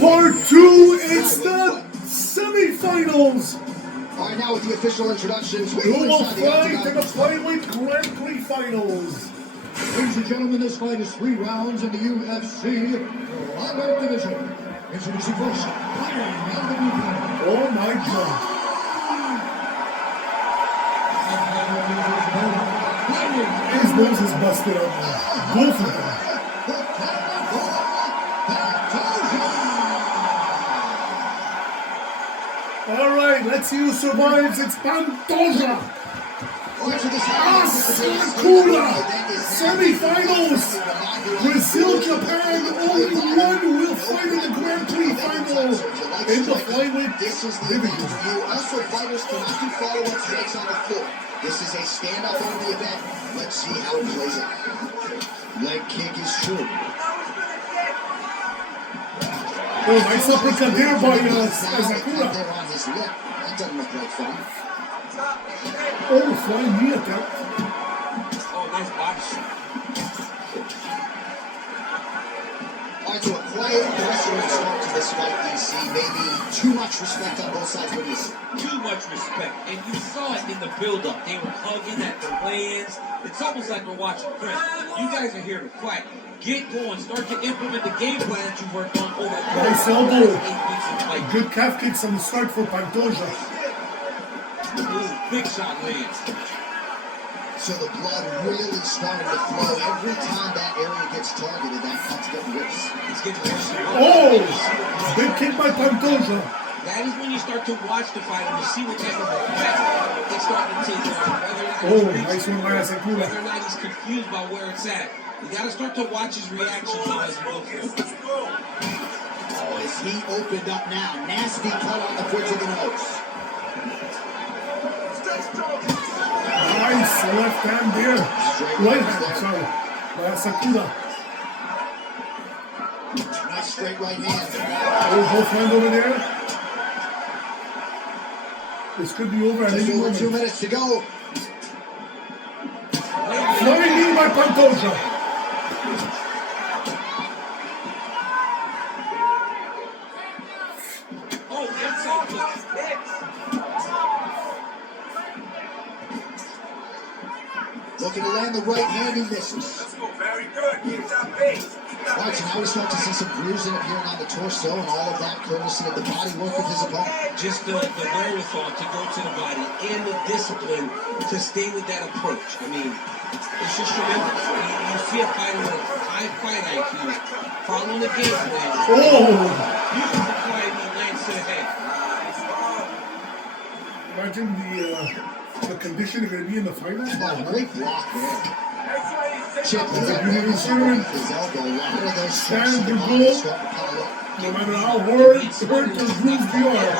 Part 2, it's the semi-finals. All right, now with the official introductions, Who will fight in the Flyweight Grandprix finals? Ladies and gentlemen, this fight is 3 rounds in the UFC Flyweight division. Introducing first, fighting out of the blue corner. Oh my God. His nose is busted up now. Both of them. Alright, let's see who survives. It's Pantoja. Asakura. Semi-finals. Brazil, Japan. Only one will fight in the Grandprix final in the Flyweight division. Also, fighters cannot do follow-up strikes on the floor. This is a stand-up only event. Let's see how it plays out. Leg kick is true. Oh, nice uppercut there by Asakura. There on his lip. That doesn't look like fun. Oh, flying knee attack. Oh, nice body shot. All right, so a quiet, aggressive start to this fight, DC. Maybe too much respect on both sides. What do you see? Too much respect. And you saw it in the build-up. They were hugging at the weigh-ins. It's almost like we're watching friends. You guys are here to fight. Get going. Start to implement the game plan that you worked on over the Nice last elbow. 8 weeks of fight. Good calf kicks on the start for Pantoja. Ooh, big shot lands. So the blood really starting to flow. Every time that area gets targeted, that cut's getting worse. It's getting worse. Oh! Big kick by Pantoja. That is when you start to watch the fight and you see what type of effect it's starting to take on. Oh, nice one by Asakura. Whether or not he's confused by where it's at. You got to start to watch his reactions as you go through. Oh, his heat opened up now. Nasty cut on the bridge of the nose. Nice left hand there. Right hand, sorry. By Asakura. Nice straight right hand. Oh, both hands over there. This could be over at Just any over moment. 2 minutes to go. Flying knee by Pantoja. Oh, inside kick. Looking to land the right hand, he misses. Very good. Keep that pace. All right, so now we start to see some bruising appearing on the torso, and all of that courtesy of the body work of his opponent. Just the wherewithal to go to the body and the discipline to stay with that approach. I mean, it's just tremendous. You see a fighter with high fight IQ following the game plan. Oh! Beautiful flying knee lands to the head. Imagine the condition you're going to be in the finals. Oh, great block there. Chip with That's a that beautiful right serum. his elbow. A lot of those Stand strikes to your the body goal. start to pile up. No matter how hurt or bruised you are,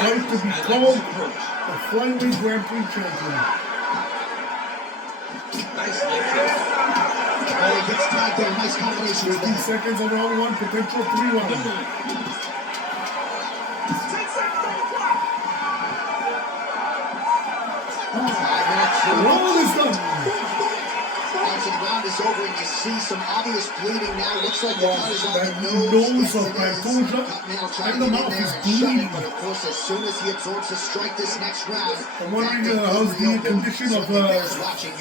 fight to be called a Flyweight Grandprix champion. Nice leg kick. Oh, he gets tagged there. Nice combination. 15 seconds on round one, potential 3 rounds. Round is done. So the round is over, and you see some obvious bleeding now. Looks like the cut is on That the nose nose. of Pantoja and the mouth is bleeding. But of course, as soon as he absorbs the strike this next round, I'm wondering how's the condition of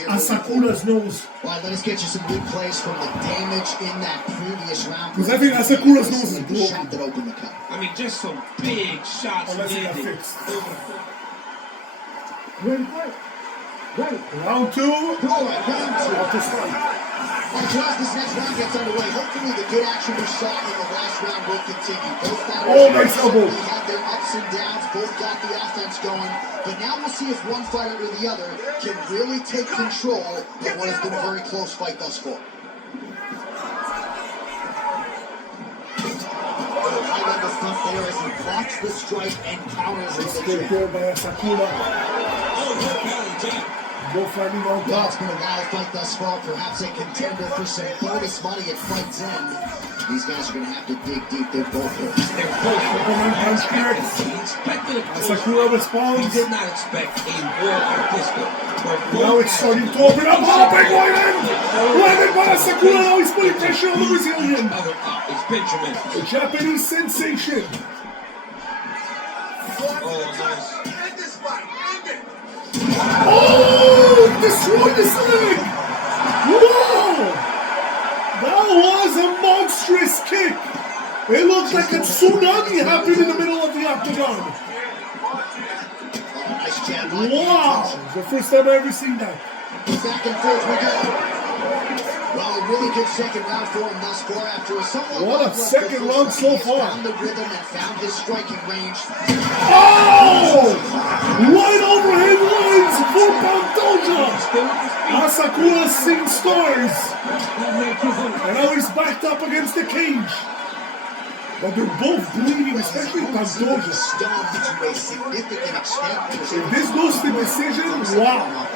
Asakura's nose. All right, let us get you some replays from the damage in that previous round. Because I think Asakura's nose is The broken. shot that opened the cut. I mean, just some big shots Unless it got landed. fixed. Round 2. All right, round two. Off to start. All right, so as this next round gets underway, hopefully the good action we saw in the last round will continue. Both fighters Oh, nice elbow. had their ups and downs, both got the offense going, but now we'll see if one fighter or the other can really take control of what has been a very close fight thus far. High level stuff there as he blocks the strike and counters with the Good jab. there by Asakura. Oh, good belly jab. Both landing on Well, top. it's been a wild fight thus far. Perhaps a contender for some bonus money at fight's end. These guys are going to have to dig deep. They're both hurt. They're both Superman punch kick. He expected a push. Asakura He responds. did not expect a war like this one. Now it's starting to open up. Oh, big right hand! Landed by Asakura. Now he's putting pressure on the Brazilian. It's been tremendous. The Japanese sensation. Oh, nice. End this fight. End it. Oh, he destroyed his leg. Whoa! That was a monstrous kick. It looked like a tsunami happened in the middle of the octagon. Nice jab. Wow! It's the first time I've ever seen that. Back and forth we go. Well, a really good second round for him thus far after a somewhat What a lackluster second first round so He's far. found the rhythm and found his striking range. Oh! Right overhead lines for Pantoja. Still with his feet. Asakura sings stars. And now he's backed up against the cage. But they're both bleeding, especially Pantoja. Stunned to a significant extent. If this goes to decision, wow.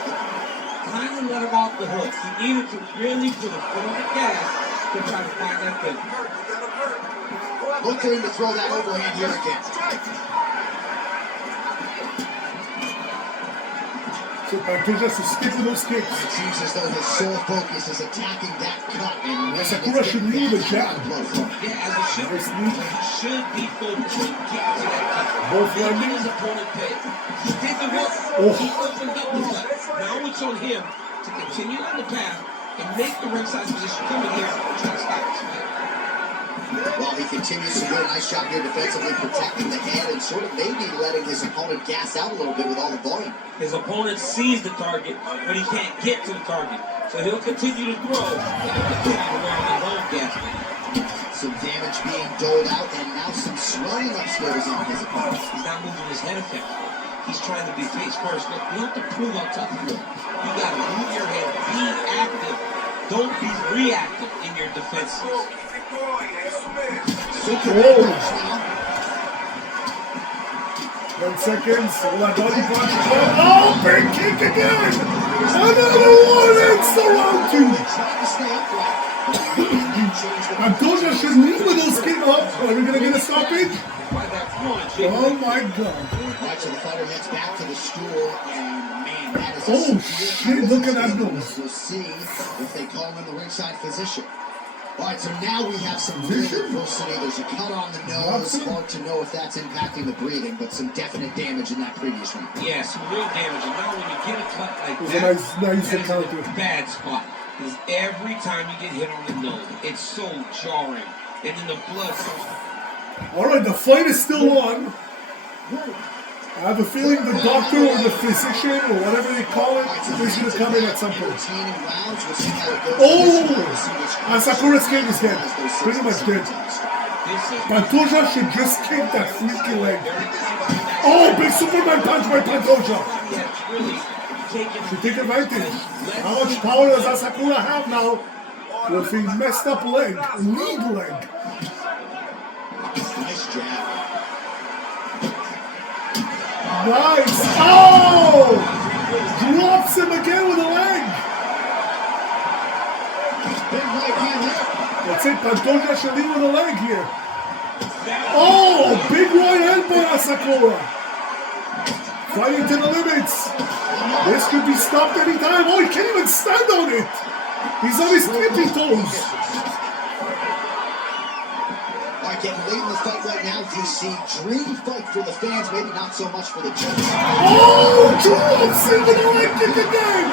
Kind of let him off the hook. He needed to really put a foot on the gas to try to find that thing. Look for him to throw that overhand here again. So Pantoja should stick with those kicks. It seems as though his sole focus is attacking that cut. And Asakura should leave a jab. Yeah, as it should be. He should be focused on getting to that kick. Both He landing. his opponent pay. He did the work. Oh. He opened up the cut. Now it's on him to continue on the path and make the ringside position coming here and try to stop this fight. Well, he continues to do a nice job here defensively, protecting the head and sort of maybe letting his opponent gas out a little bit with all the volume. His opponent sees the target, but he can't get to the target. So he'll continue to throw, and he'll continue to wear his own gas. Some damage being doled out, and now some swelling upstairs on his opponent. He's not moving his head effectively. He's trying to be face first. Look, you have to prove how tough you are. You got to move your head, be active. Don't be reactive in your defenses. Whoa. 10 seconds. Oladoli punch. Oh, big kick again. Another one. It's the round 2. Pantoja should lead with those kicks up. Are we going to get a stoppage? Oh my god. Right, so the fighter heads back to the stool, and man, that is Oh shit, look at that nose. We'll see if they call him in the ringside physician. All right, so now we have some real adversity. There's a cut on the nose. Hard to know if that's impacting the breathing, but some definite damage in that previous one. Yeah, some real damage. And now when you get a cut like It was that, a nice that is encounter. a bad spot. Because every time you get hit on the nose, it's so jarring. And then the blood starts. Alright, the fight is still on. I have a feeling the doctor or the physician or whatever they call it is going to come in at some point. Oh! Asakura's kick is dead. Pretty much dead. Pantoja should just kick that freaky leg. Oh, big Superman punch by Pantoja. Should take advantage. How much power does Asakura have now with a messed up leg? Lead leg. Nice jab. Nice. Oh! Drops him again with a leg. Big right hand there. That's it. Pantoja should lead with a leg here. Oh! Big right hand by Asakura. Fighting to the limits. This could be stopped anytime. Oh, he can't even stand on it. He's on his tippy toes. Getting late in the fight right now, DC. Dream fight for the fans, maybe not so much for the judges. Oh, drops him with a leg kick again.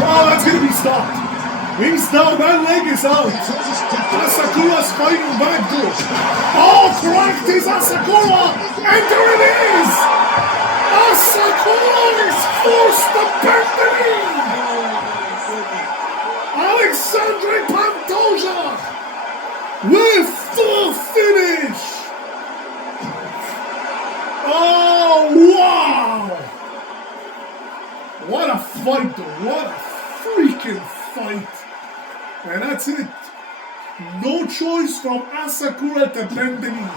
Oh, that's going to be stopped. He's down. That leg is out. Asakura's fighting back though. Oh, correct is Asakura. And there it is. Asakura is forced to bend the knee. Alexandre Pantoja with the finish! Oh, wow! What a fight, though. What a freaking fight. And that's it. No choice from Asakura to bend the knee.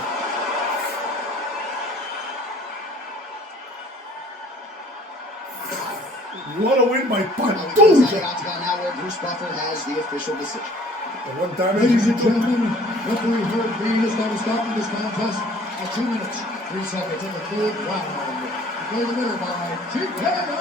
What a win by Pantoja. Pantoja. Now where Bruce Buffer has the official decision. And what damage Ladies he and took. gentlemen, referee Herb Green is going to stop this contest at 2 minutes, 3 seconds in the third round. Declare the winner by TKO.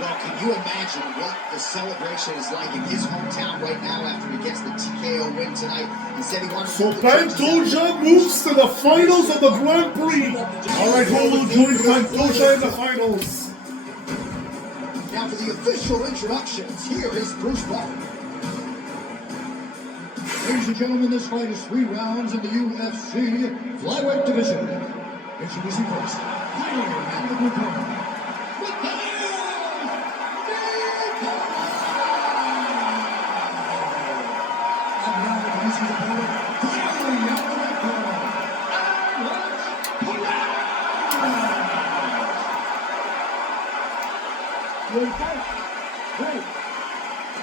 Well, can you imagine what the celebration is like in his hometown right now after he gets the TKO win tonight? He said he wanted So to put the Pantoja moves to the finals of the Grand Prix. Alright, who will join Pantoja in the finals? Now for the official introductions, here is Bruce Buffer. Ladies and gentlemen, this fight is 3 rounds in the UFC Flyweight division. Introducing first, fighting out of the blue corner. With the and now introducing his opponent, fighting out of the red corner.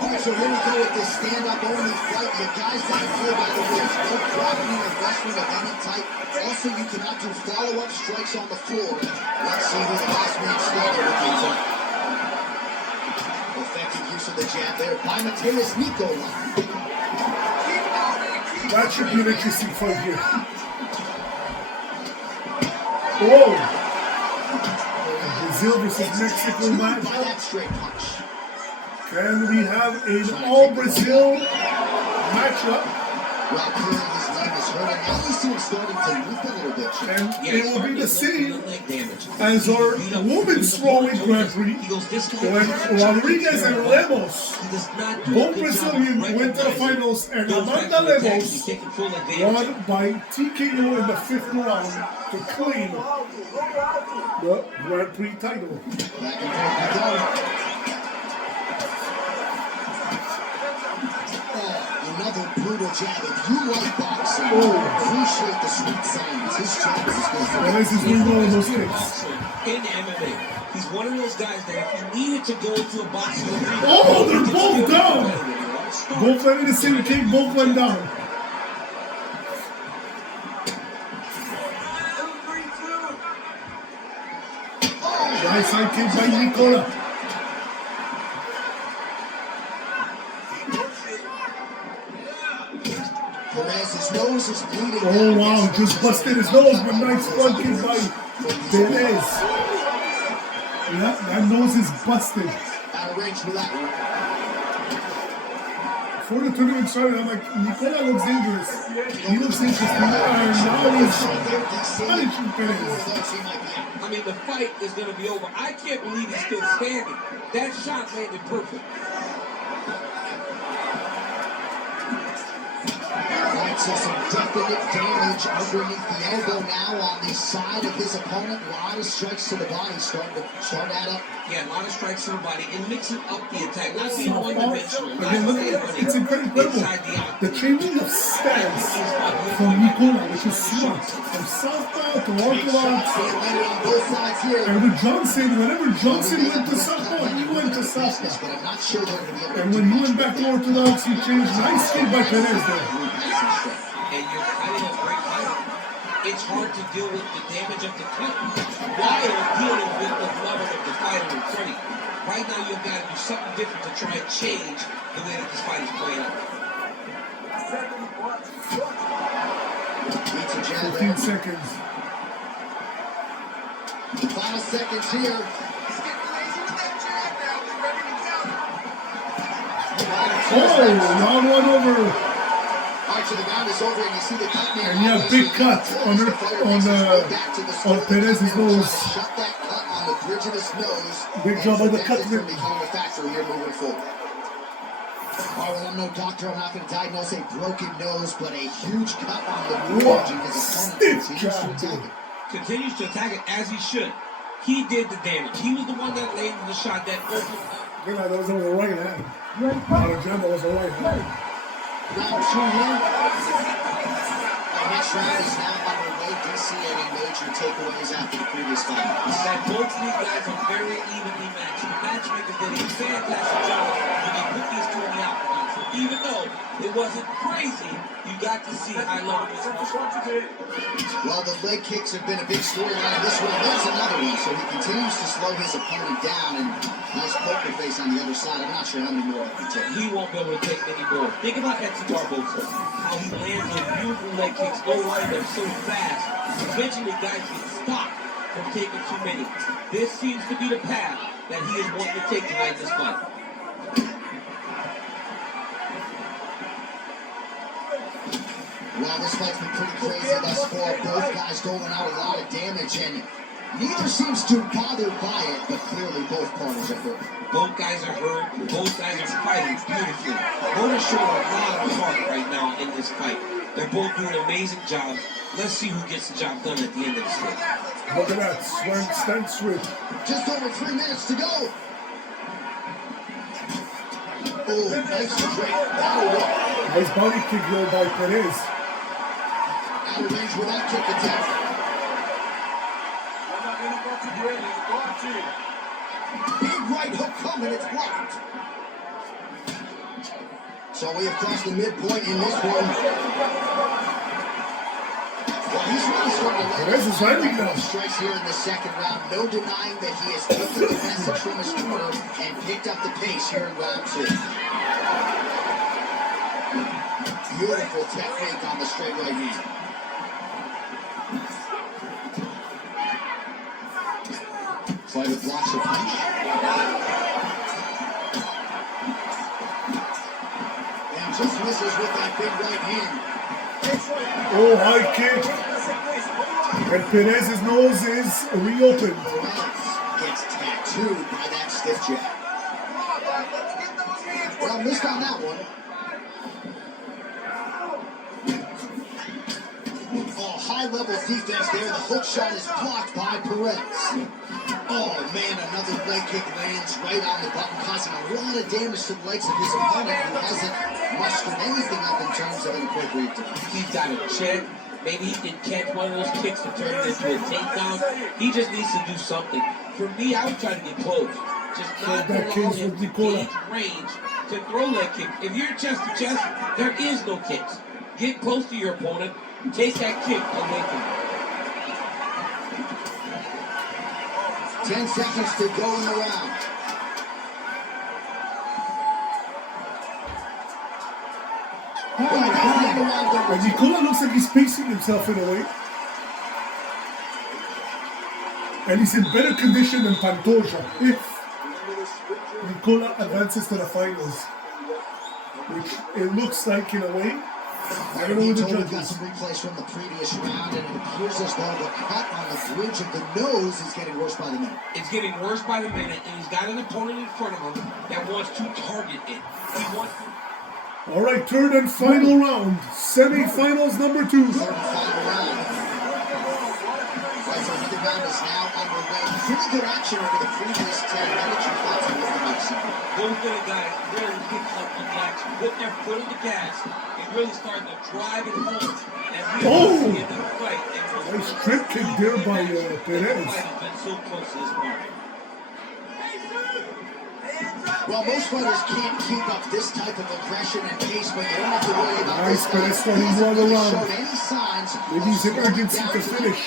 Alright, so here we go with this stand-up only fight. You guys got to play by the rules. No grabbing or wrestling of any type. Also, you cannot do follow-up strikes on the floor. Let's see who the last man standing will be tonight. Effective use of the jab there by Mateus Nicola. That should be an interesting fight here. Oh! Brazil versus Mexico match. By that straight punch. Can we have an all-Brazil matchup? Well, clearly his leg is hurting. Now we see him starting to lift a little bit. And Yeah, it will be the same leg damage. as our women's strawweight Grand Prix He goes this when Rodriguez and Lemos, He does not do a both good Brazilians, job went to the recognizing finals, and those Amanda types of attacks. Lemos He's taking full advantage. won by TKO in the 5th round to claim the Grand Prix title. Back and forth we go. Another brutal jab. If you like boxing, appreciate the sweet science. His jab is good. And this is one of those kicks. Boxer in MMA. He's one of those guys that if he needed to go into a boxing arena, Oh, they're he could both still down. be competitive. Both landing the same kick, both went down. Right side kick by Nicola. Perez's nose is bleeding. Oh wow, just busted his nose, but nice front kick by Perez. Yeah, that nose is busted. Out of range for that one. Before the tournament started, I'm like, Nicola looks dangerous. He looks interesting. And now he's punishing Perez. I mean, the fight is going to be over. I can't believe he's still standing. That shot landed perfect. Right, so some definite damage underneath the elbow now on the side of his opponent. A lot of strikes to the body starting to add up. Yeah, a lot of strikes to the body and mixing up the attack. Not being Southpaw. one-dimensional. Again, look at it. It's incredible. Inside the octagon. The changing of stance from Nicola, which is smart, from southpaw to orthodox. Being landed on both sides here. And with Johnson, whenever Johnson went to southpaw, he went to southpaw. But I'm not sure they're going to be able to And when he went back to orthodox, he changed. Nice kick by Perez there. And you're fighting a great fighter. It's hard to deal with the damage of the cut while dealing with the level of the fighter in front of you. Right now, you've got to do something different to try and change the way that this fight is playing out. 15 seconds. Final seconds here. Oh, round one over. All right, so the round is over, and you see the cut there. And you have big cut on Perez's nose. Shut that cut on the bridge of his nose. Big job on the cut. From becoming a factor here moving forward. All right, well, I'm no doctor. I'm not going to diagnose a broken nose, but a huge cut on the bridge, and his opponent continues to attack it. Continues to attack it as he should. He did the damage. He was the one that landed the shot that opened up. Good night, that was over the right hand. Not a jab, that was the right hand. Round two here. Our next round is now underway. Do you see any major takeaways after the previous fight? That both these guys are very evenly matched. The matchmakers did a fantastic job when they put these two in the octagon. Even though it wasn't crazy, you got to see high level. Well, the leg kicks have been a big storyline in this one. There's another one, so he continues to slow his opponent down, and nice poker face on the other side. I'm not sure how many more he can take. He won't be able to take many more. Think about Edson Barboza, how he lands those beautiful leg kicks, go line them so fast. Eventually, guys get stopped from taking too many. This seems to be the path that he is wanting to take tonight in this fight. Well, this fight's been pretty crazy thus far. Both guys doling out a lot of damage, and neither seems too bothered by it, but clearly both parties are hurt. Both guys are hurt. Both guys are fighting beautifully. Both are showing a lot of heart right now in this fight. They're both doing amazing jobs. Let's see who gets the job done at the end of this fight. Look at that, stand straight. Just over 3 minutes to go. Oh, nice straight. Nice body kick there by Perez. Out of range with that kick attempt. Big right hook coming, it's blocked. So we have crossed the midpoint in this one. Well, he's really starting to Perez is landing now. Strikes here in the second round. No denying that he has taken the message from his corner and picked up the pace here in round 2. Beautiful technique on the straight right hand. Fighter blocks a punch. And just misses with that big right hand. Oh, high kick. And Perez's nose is reopened. Perez gets tattooed by that stiff jab. Well, missed on that one. Oh, high-level defense there. The hook shot is blocked by Perez. Oh, man, another leg kick lands right on the button, causing a lot of damage to the legs of his opponent, who hasn't mustered anything up in terms of an appropriate defense. He's got a check. Maybe he can catch one of those kicks to turn it into a takedown. He just needs to do something. For me, I would try to get close. Just not allow him to gauge range to throw leg kicks. If you're chest to chest, there is no kicks. Get close to your opponent. Take that kick away from him. 10 seconds to go in the round. And Nicola looks like he's pacing himself in a way. And he's in better condition than Pantoja if Nicola advances to the finals. Which it looks like in a way. I don't know what the judge got some replays from the previous round, and it appears as though the cut on the bridge of the nose is getting worse by the minute. It's getting worse by the minute, and he's got an opponent in front of him that wants to target it. He wants to... All right, third and final round. Semi-finals number 2. Third and final round. Right, so another round is now underway. Pretty good action over the previous 10 minutes. Your thoughts on what we might see? Both of the guys really picked up on the action, put their foot on the gas, and really started to drive it home. As we see in the fight. Nice strip kick there by Perez. The fight has been so close to this point. Well, most fighters can't keep up this type of aggression and pace, but you don't have to worry about Nice, this. Perez starting to run Really around. showed any signs Maybe he's in urgency to finish.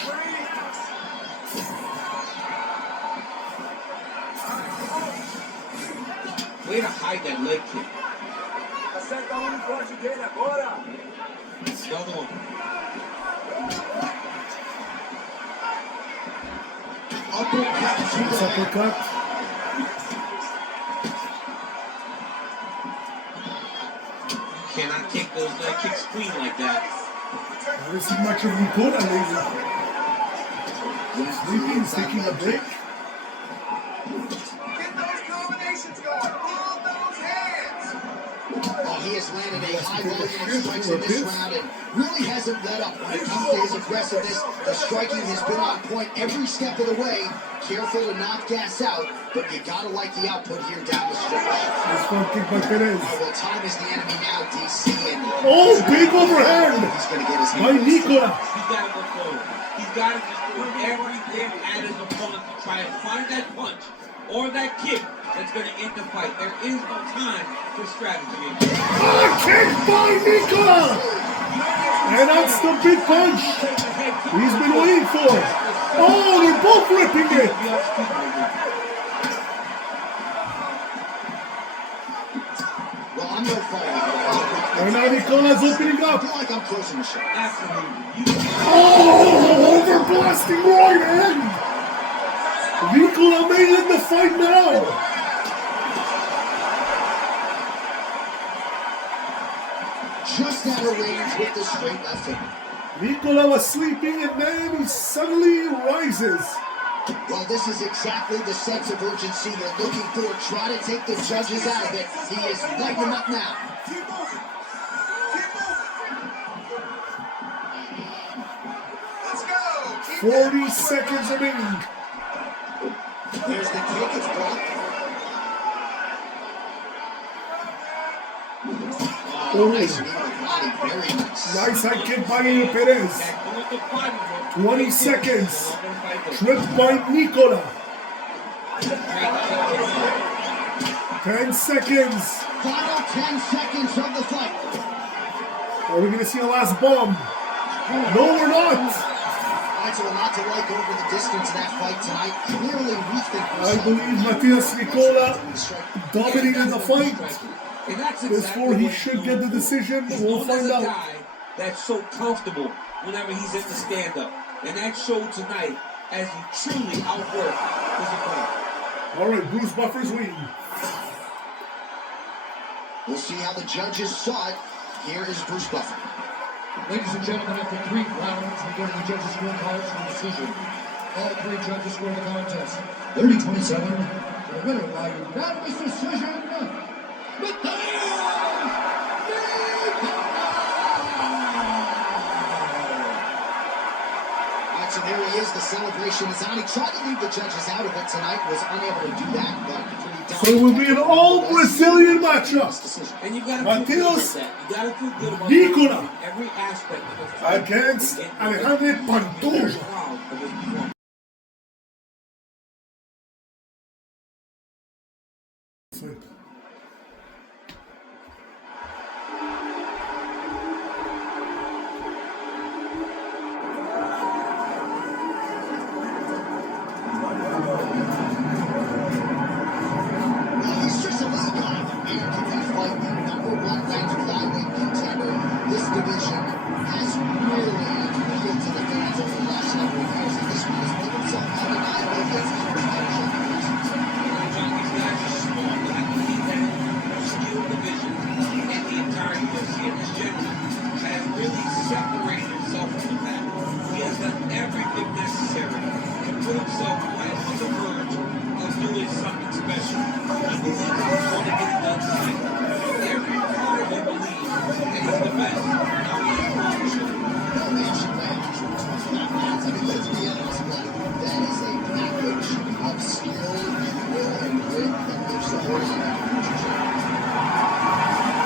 Way to hide that leg kick. Another one. uppercut. Nice uppercut. Cannot kick those leg kicks clean like that. There isn't much of Nicola lately. Sleepy is taking a break. Get those combinations going. Pull those hands. Oh, he has landed a high volume of strikes in this round and really hasn't let up when it comes to his aggressiveness. The striking has been on point every step of the way. Careful to not gas out, but you gotta like the output here down the stretch. Nice front kick by Perez. Oh, well, time is the enemy now, DC. And Oh, big overhand he's gonna get his by hands. Nicola. He's got to go forward. He's got to just do everything at his opponent to try and find that punch or that kick that's going to end the fight. There is no time for strategy. Kick by Nicola! And that's the big punch he's been waiting for. Oh, they're both ripping it. Well, I'm no fighter. And now Nicola's opening I up. feel like I'm closing the show. Absolutely. Oh, over blasting right hand. Nicola may end the fight now. Just out of range with the straight left hand. Nicola was sleeping and then he suddenly rises. Well, this is exactly the sense of urgency they're looking for. Try to take the judges out of it. He is lighting them up now. Keep moving. Keep moving. Let's go. Keep 40 seconds remaining. There's the kick. It's blocked. Oh, Nice knee to the body. Very nice. nice high kick by Perez. 20 seconds. Tripped by Nicola. 10 seconds. Final 10 seconds of the fight. Are we going to see a last bomb? No, we're not. That's a lot to like over the distance in that fight tonight. Clearly, we think I believe Matias Nicola dominated the fight. And that's Therefore, he should get the decision. We'll find out. Guy that's so comfortable whenever he's in the stand-up. And that showed tonight as he truly outworked his opponent. All right, Bruce Buffer's waiting. We'll see how the judges saw it. Here is Bruce Buffer. Ladies and gentlemen, after 3 rounds, we go to the judges' scorecards for decision. All 3 judges scored the contest 30-27. The winner by unanimous decision, So there he is. The celebration is on. He tried to leave the judges out of it tonight. Was unable to do that, but So it will be an all-Brazilian matchup. And you gotta feel good Matias about that. You gotta feel good about Nicola every aspect of the fight. against Alejandro Pantoja. Proud of his performance. he's just a little guy. And can he fight the #1 ranked flyweight contender? This division has really appealed to the fans over the last several years, and this one has put himself undeniably against his competition. These guys are small, but I believe that skilled division and the entire UFC and this gentleman has really separated himself from the pack. He has done everything necessary to put himself right on the verge of doing something special. He believes he's going to get it done tonight. Every part of him believes that he's the best. Now he is wrong, sure. No man should weigh 125 pounds. I mean, let's be honest, but that is a package of skill and will and grit that lives the whole life.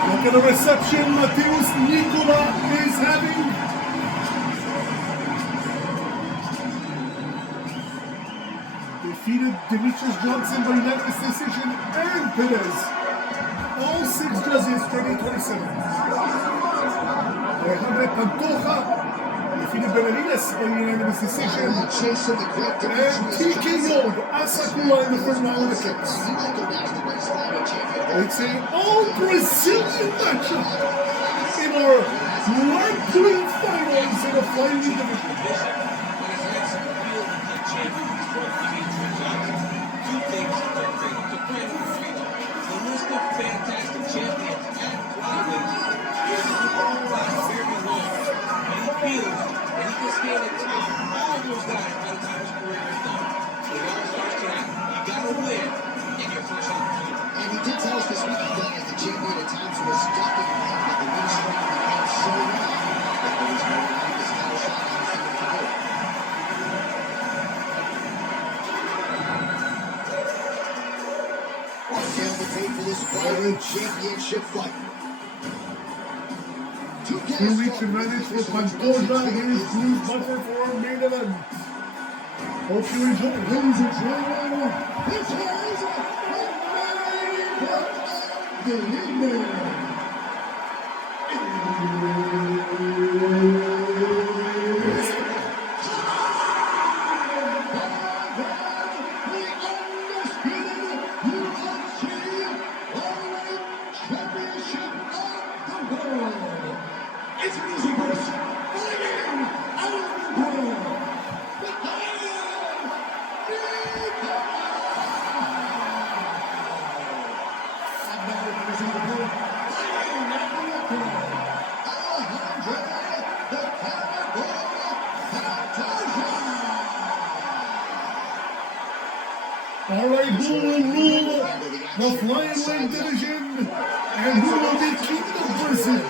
Look at the reception Matias Nicola is having. Defeated Demetrius Johnson by unanimous decision and Perez. All 6 judges 30-27. Alejandro Pantoja defeated Benavides by unanimous decision. Chasing the great And TKO'd Asakura in the first round of 6. It's an all-Brazilian matchup in our Grandprix finals in the flyweight division. Two things that are great. The list of fantastic champions at flyweight is very long. And he feels that he can stand at top all those guys by the time his career is done. It all starts tonight. You gotta win in your first opportunity. And he did tell us this week that as the champion at times was stuck in the ring, but the win streak became so long that there was no way to this title shot on the field to do it. Failed to pay for this flyweight championship fight. To reach advantage for Pantoja, here's Bruce Buffer for our main event. Hope you enjoy. Ladies and gentlemen, this is Alright, who will rule the flyweight division and who will be king of Brazil?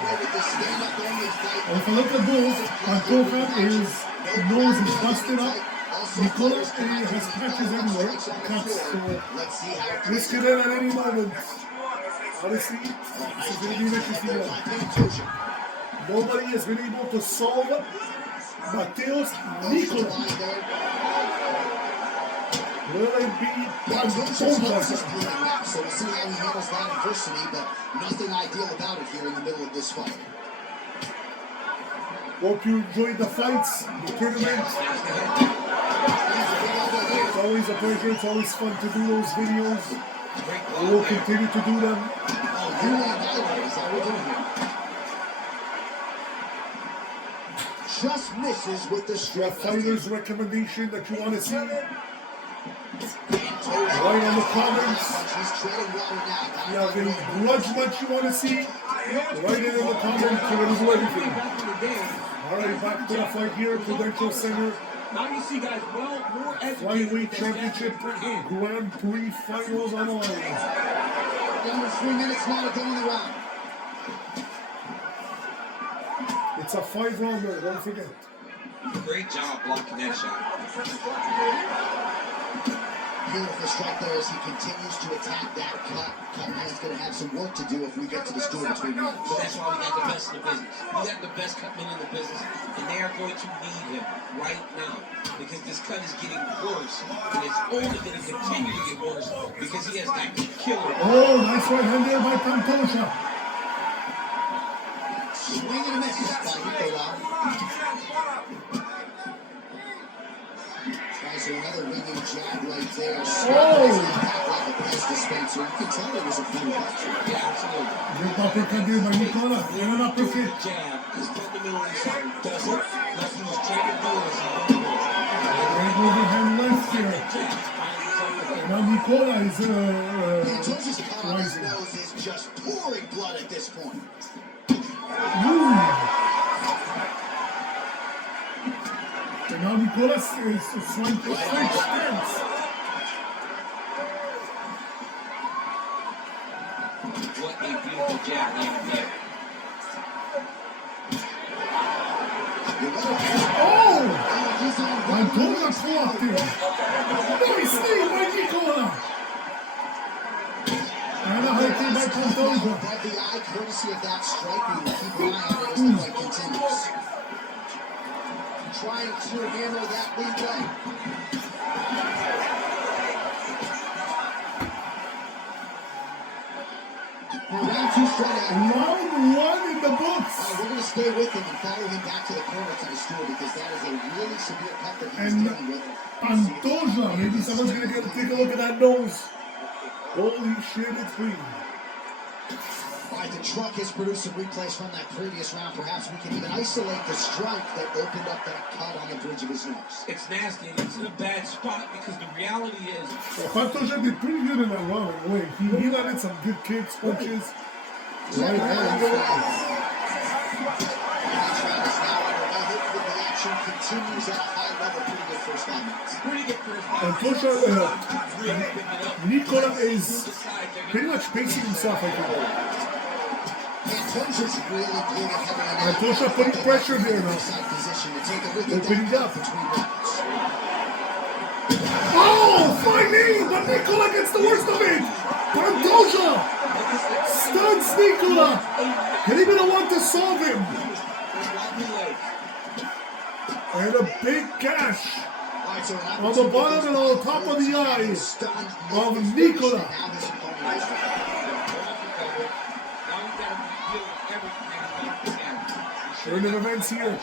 If you look at both, Pantoja is nose is busted up. Nicola has patches everywhere, cuts, so this could end at any moment. Honestly, this is going to be an interesting one. Nobody has been able to solve Mateus Nicola. Will it be Pantoja? So we'll see how he handles that adversity, but nothing ideal about it here in the middle of this fight. Hope you enjoyed the fights, the tournament. It's always a pleasure. It's always fun to do those videos. We will continue to do them. Just misses with the straight. Fighter's recommendation that you want to see. Write in the comments. If you have any grudge match you want to see, write it in the comments. We're going to do everything. Alright, back to the fight here, Prudential Center. Now you see guys more Flyweight Championship Grandprix finals on the line. Under 3 minutes now to go in the round. It's a 5-rounder, don't forget. Great job blocking that shot. Beautiful strike there as he continues to attack that cut. Cutman's going to have some work to do if we get to this duel between rounds. But that's why we got the best in the business. We got the best cutman in the business, and they are going to need him right now because this cut is getting worse, and it's only going to continue to get worse because he has that killer. Oh, nice right hand there by Pantoja. Swing and a miss by Nicola. So another ringing jab right there. Oh! Like a press dispenser. You can tell it was a full punch. Yeah, absolutely. Good uppercut there by Nicola. And an uppercut. Jab is fundamentally something doesn't. Like he was trying to do is Right overhand left here. Now Nicola is Pantoja's cut on his rising. nose is just pouring blood at this point. Ooh. And now Nicola is trying to French stance. what a beautiful jab there. Oh! Pantoja caught him. Nice knee by Nicola. And a high kick by Pantoja. Above the eye, courtesy of that strike. We will keep an eye on it as the fight continues. Trying to hammer that lead leg. Round 2 straight out. Round 1 in the books. We're going to stay with him and follow him back to the corner to the stool because that is a really severe cut that he's And dealing with. Pantoja, maybe someone's going to get to take a look at that nose. Holy shit, it's clean. All right, the truck has produced some replays from that previous round. Perhaps we can even isolate the strike that opened up that cut on the bridge of his nose. It's nasty. It's in a bad spot because the reality is Pantoja did pretty good in that round in a way. He landed some good kicks, punches. Right hands. The action continues at a high level. Pretty good first 5 minutes. pretty good first round. Pantoja, Really picking it up. Nicola is Decide they're pretty much pacing himself, I think. Pantoja's really putting a heavy on Pantoja putting pressure there now. inside position to take a look at Opening that up. between rounds. Oh, fine knee, but Nicola gets the worst of it. Pantoja stuns Nicola. He didn't want to solve him. And a big gash All right, so an on the bottom and on the top of the eye stunned of Nicola. now his opponent is Turn of events here.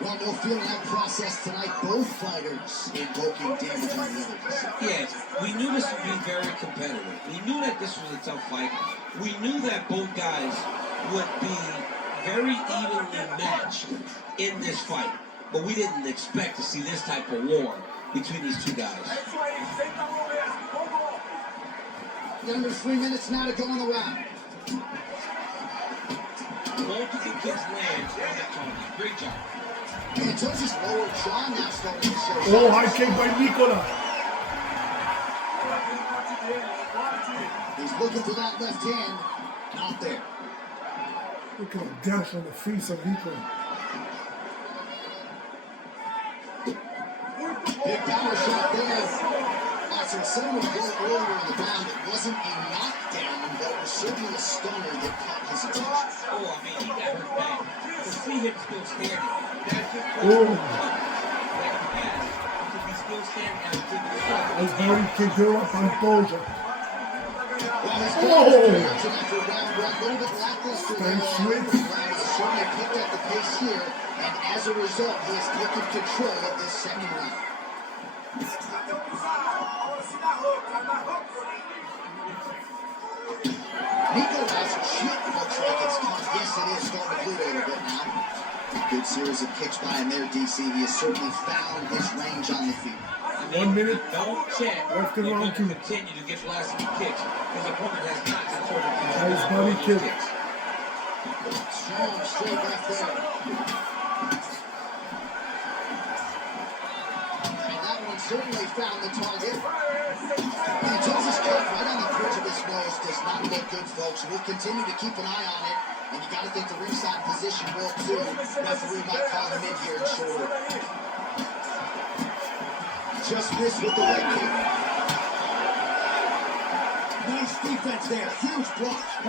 Well, no feeling out process tonight. Both fighters invoking damage on the other. Yes, we knew this would be very competitive. We knew that this was a tough fight. We knew that both guys would be very evenly matched in this fight. But we didn't expect to see this type of war between these two guys. Under 3 minutes now to go in the round. Multiple kicks land on that target. Great job. Pantoja's lower jaw now starting to show. Oh, high kick by Nicola. He's looking for that left hand. Not there. Look at the dash on the face of Nicola. Big power shot there. So someone was blown earlier in the round. It wasn't a knockdown, but it was certainly a stunner that caught his attention. Oh, I mean, he got hurt bad. To see him still standing, that's just Oh. that pass to be still standing as a good shot. As Barry kicked her up on Doja. Well, his Oh. reaction after round one, a little bit lackluster. Thank switch. He certainly picked up the pace here, and as a result, he has taken control of this second round. Nicolas chip looks like it's tough. Yes, it is starting to bleed a little bit now. Good series of kicks by him there, DC. He has certainly found his range on the feet. 1 minute. Don't check. Left and You're round going to two. continue to get blasted with kicks. His opponent has not determined Nice body kick. kicks. Strong straight left there. And that one certainly found the target. And Joseph's cut right on the bridge of his nose does not look good, folks. We'll continue to keep an eye on it. And you got to think the ringside position will too. Referee might call him in here in short order. Just missed with the leg kick. Nice defense there. Huge block. 2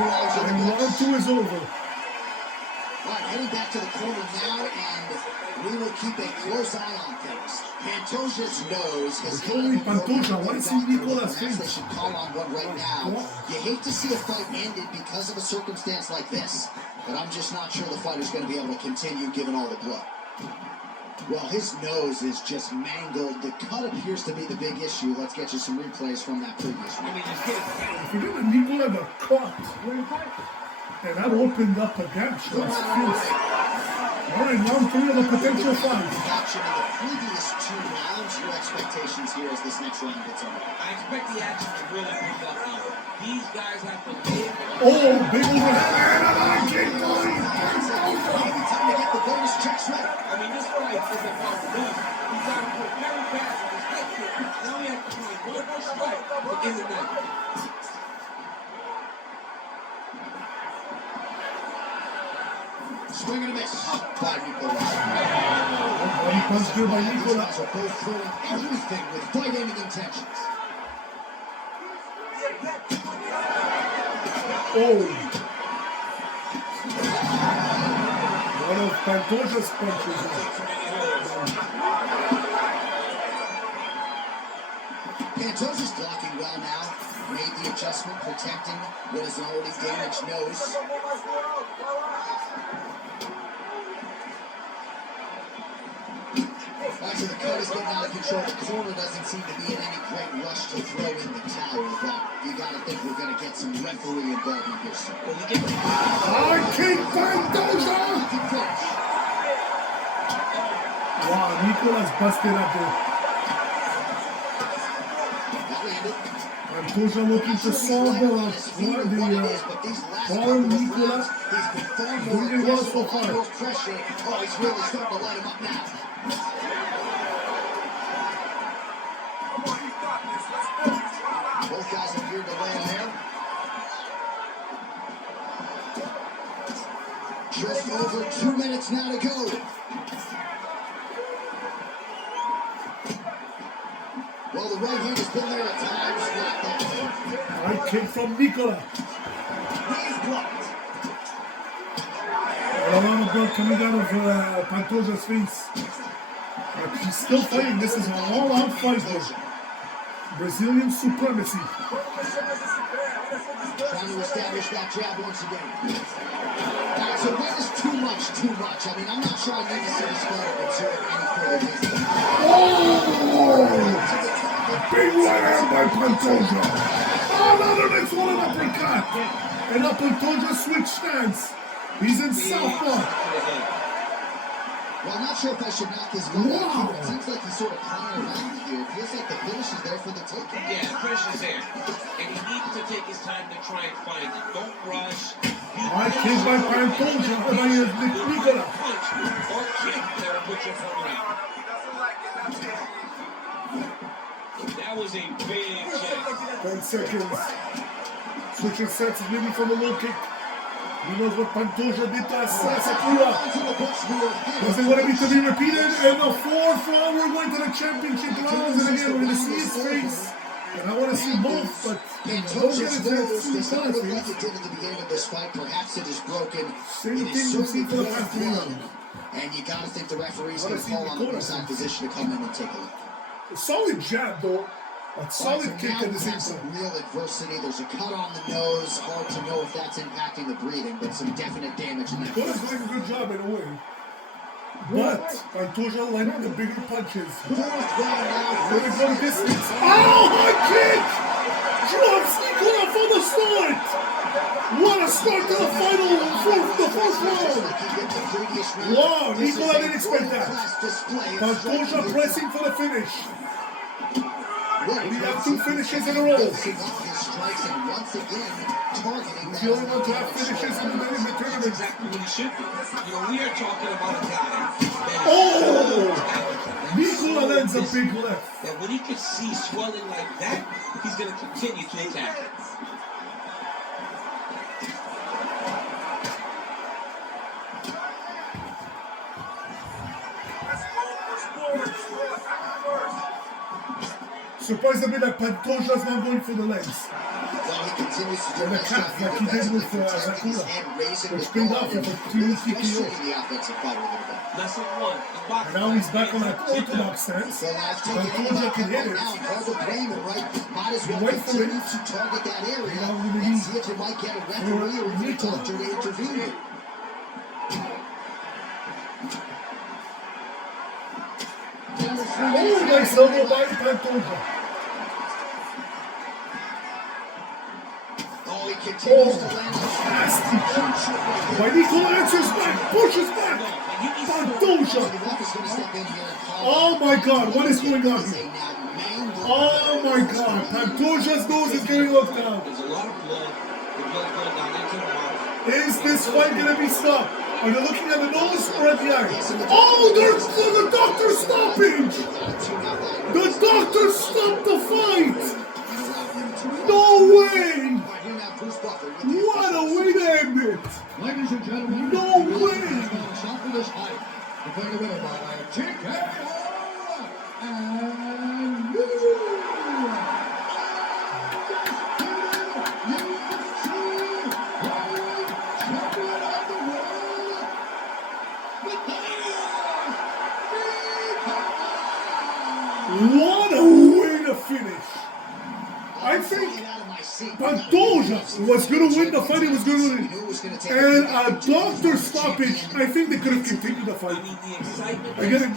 rounds in the And books. round 2 is over. All right, heading back to the corner now, and we will keep a close eye on things. Pantoja's nose has It's only Pantoja. Why is he Nicolas They face? should call on one right now. You hate to see a fight ended because of a circumstance like this, but I'm just not sure the fighter's going to be able to continue given all the blood. Well, his nose is just mangled. The cut appears to be the big issue. Let's get you some replays from that previous I one. mean, just get it. Forget that Nicola got caught. And that opened up a gash. That's fierce. All right, round 3 of a potential fight. Action in the previous 2 rounds. Your expectations here as this next round gets on. I expect the action to really pick up now. These guys have to live. Oh, big overhead. And a high kick by Maybe time to get the bonus checks ready. I mean, this fight is about done. He's got to put very fast on his head kick. Now he has to find one more strike to end the night. Swing and a miss by Nicolas. Body punch there by Nicola. These guys are both throwing everything with fighting intentions. Oh. One of Pantoja's punches. Pantoja's blocking well now. Made the adjustment, protecting what is an already damaged nose. After the cut is getting out of control, the corner doesn't seem to be in any great rush to throw in the towel, but you got to think we're going to get some referee involvement here soon. High kick by Doja. Wow, Nicola's busted up there. That landed. Pantoja looking to solve the problem. Nicola doing it well so far. Oh, he's really starting to light him up now. Both guys appear to land there. Just over 2 minutes now to go. Well, the right hand has been there at times. High kick from Nicola. He's blocked. A lot of blood coming out of Pantoja's face. But she's still fighting. This is an all-out fight here. Brazilian supremacy. Trying to establish that jab once again. So when is too much, too much? I mean, I'm not sure I need to see this fight observe any further distance. Oh! Big right hand by Pantoja. Oh, now the next one, an uppercut. And now Pantoja switch stance. He's in southpaw. Well, I'm not sure if I should knock his guard out here. It seems like he's sort of playing around here. It feels like the finish is there for the taking. Yeah, the finish is there. And he needs to take his time to try and find it. Don't rush. Hard kick by Pantoja. How about your Nicola? Punch or kick that will put you from around. That was a big check. 10 seconds. Switching sets is maybe from a low kick. He knows what Pantoja did to Sakura. Does he want to be repeated? And the fourth round, we're going to the championship rounds. And again, we're going to see his face. And I want to see both, but don't get it there. Does not look like it did at the beginning of this fight. Perhaps it is broken. Same It thing is you see certainly for the blood past 3 rounds. and you got to think the referee's going to see call on the Nicola. ringside position to come in and take a look. Solid jab, though. A solid kick Now at the same we've got some time. real adversity. There's a cut on the nose. Hard to know if that's impacting the breathing, but some definite damage in that. Nicole's doing a good job in a way. But Pantoja landing the bigger punches. Fourth round now. Let it go the distance. Oh, high kick! Drops Nicola for the start! What a start to the final the fourth round! Wow, Nicola didn't expect that. Pantoja pressing for the finish. We have 2 finishes in a row. He's the only one to have finishes in the tournament. Exactly what he should be. You know, we are talking about a guy that Oh! Nicola lands a big left. that when he can see swelling like that, he's going to continue to attack it. Surprised a bit that Pantoja's not going for the legs. Well, he continues to do And the that calf, stuff. like he did with Sakura. Which paid off for 2 TKO. Lesson one. And now he's back on that orthodox stance. Pantoja can hit it. Might Wait for it. to target that area Now we're gonna and need see if you might get a referee or a Nicola. doctor to intervene. Oh, nice elbow by Pantoja. Oh, he continues to land Nasty. When Nicola answers back, pushes back. Pantoja. Oh my God, what is going on here? Oh my God, Pantoja's nose is getting looked down. There's a lot of blood. The blood going down into the mouth. Is this fight going to be stopped? Are they looking at the nose or at the eye? Oh, there's the doctor stoppage! The doctor stopped the fight! No way! What a way to end it! Ladies and gentlemen, No way! shot for this fight. Declared the winner by TKO and What a way to finish! I think Pantoja was going to win the fight. He was going to win. And a doctor stoppage, I think they could have continued the fight. I mean, the excitement. Again,